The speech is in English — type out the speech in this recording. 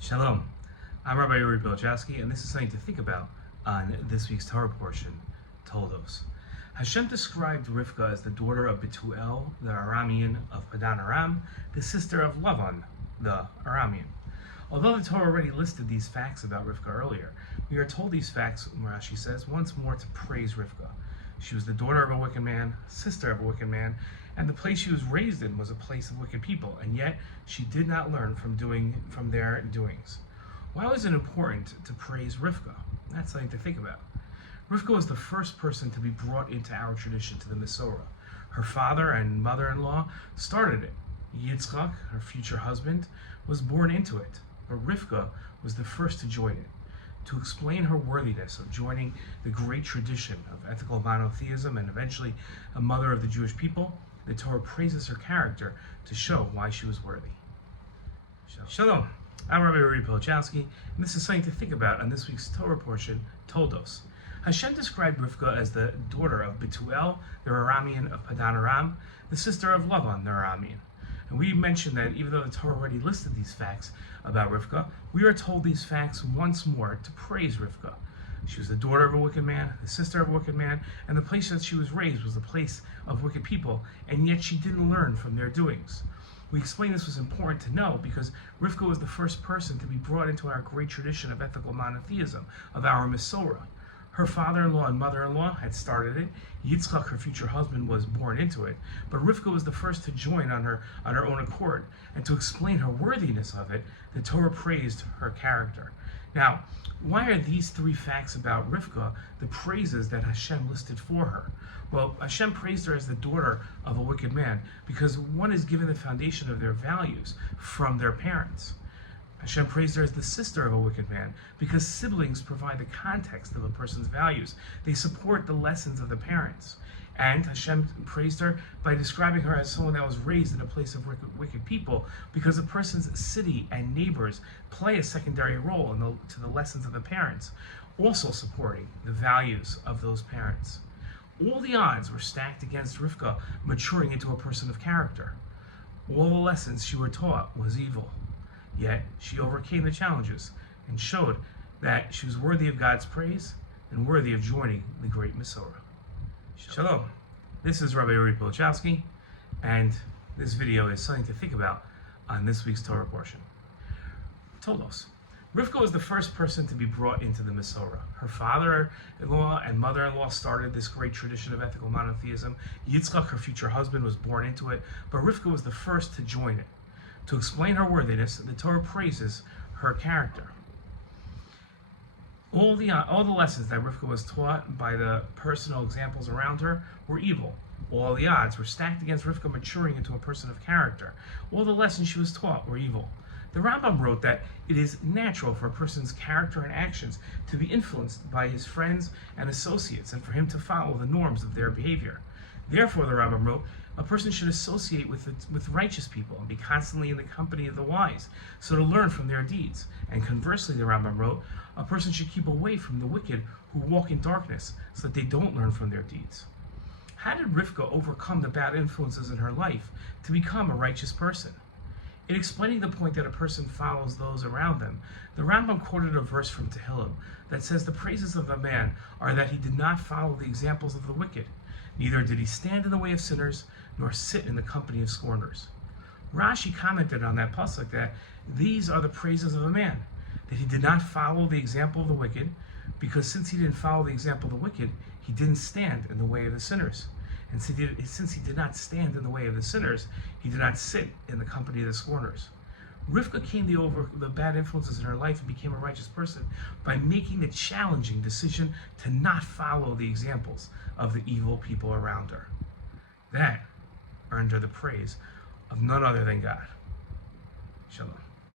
Shalom, I'm Rabbi Rivkah, and this is something to think about on this week's Torah portion, Toldos. Hashem described Rivkah as the daughter of Betuel, the Aramean of Paddan-aram, the sister of Laban the Aramean. Although the Torah already listed these facts about Rivkah earlier, we are told these facts, Rashi says, once more to praise Rivkah. She was the daughter of a wicked man, sister of a wicked man, and the place she was raised in was a place of wicked people, and yet she did not learn from their doings. Why was it important to praise Rivkah? That's something to think about. Rivkah was the first person to be brought into our tradition, to the mesorah. Her father and mother-in-law started it. Yitzchak, her future husband, was born into it, but Rivkah was the first to join it. To explain her worthiness of joining the great tradition of ethical monotheism and eventually a mother of the Jewish people, the Torah praises her character to show why she was worthy. Shalom, I'm Rabbi Rivkah, and this is something to think about on this week's Torah portion, Toldos. Hashem described Rivkah as the daughter of Betuel, the Aramean of Paddan-aram, the sister of Laban the Aramean. And we mentioned that even though the Torah already listed these facts about Rivkah, we are told these facts once more to praise Rivkah. She was the daughter of a wicked man, the sister of a wicked man, and the place that she was raised was the place of wicked people, and yet she didn't learn from their doings. We explained this was important to know because Rivkah was the first person to be brought into our great tradition of ethical monotheism, of our mesorah. Her father-in-law and mother-in-law had started it. Yitzchak, her future husband, was born into it. But Rivkah was the first to join on her own accord. And to explain her worthiness of it, the Torah praised her character. Now, why are these three facts about Rivkah the praises that Hashem listed for her? Well, Hashem praised her as the daughter of a wicked man because one is given the foundation of their values from their parents. Hashem praised her as the sister of a wicked man because siblings provide the context of a person's values. They support the lessons of the parents. And Hashem praised her by describing her as someone that was raised in a place of wicked people because a person's city and neighbors play a secondary role to the lessons of the parents, also supporting the values of those parents. All the odds were stacked against Rivkah maturing into a person of character. All the lessons she were taught was evil. Yet she overcame the challenges and showed that she was worthy of God's praise and worthy of joining the great mesorah. Shalom. This is Rabbi Rivkah, and this video is something to think about on this week's Torah portion. Toldos. Rivkah was the first person to be brought into the mesorah. Her father-in-law and mother-in-law started this great tradition of ethical monotheism. Yitzchak, her future husband, was born into it, but Rivkah was the first to join it. To explain her worthiness, the Torah praises her character. All the lessons that Rivkah was taught by the personal examples around her were evil. All the odds were stacked against Rivkah maturing into a person of character. All the lessons she was taught were evil. The Rambam wrote that it is natural for a person's character and actions to be influenced by his friends and associates and for him to follow the norms of their behavior. Therefore, the Rambam wrote, a person should associate with righteous people and be constantly in the company of the wise, so to learn from their deeds. And conversely, the Rambam wrote, a person should keep away from the wicked who walk in darkness, so that they don't learn from their deeds. How did Rivkah overcome the bad influences in her life to become a righteous person? In explaining the point that a person follows those around them, the Rambam quoted a verse from Tehillim that says the praises of a man are that he did not follow the examples of the wicked. Neither did he stand in the way of sinners, nor sit in the company of scorners. Rashi commented on that pasuk that these are the praises of a man, that he did not follow the example of the wicked, because since he didn't follow the example of the wicked, he didn't stand in the way of the sinners. And since he did not stand in the way of the sinners, he did not sit in the company of the scorners. Rivkah came over the bad influences in her life and became a righteous person by making the challenging decision to not follow the examples of the evil people around her. That earned her the praise of none other than God. Shalom.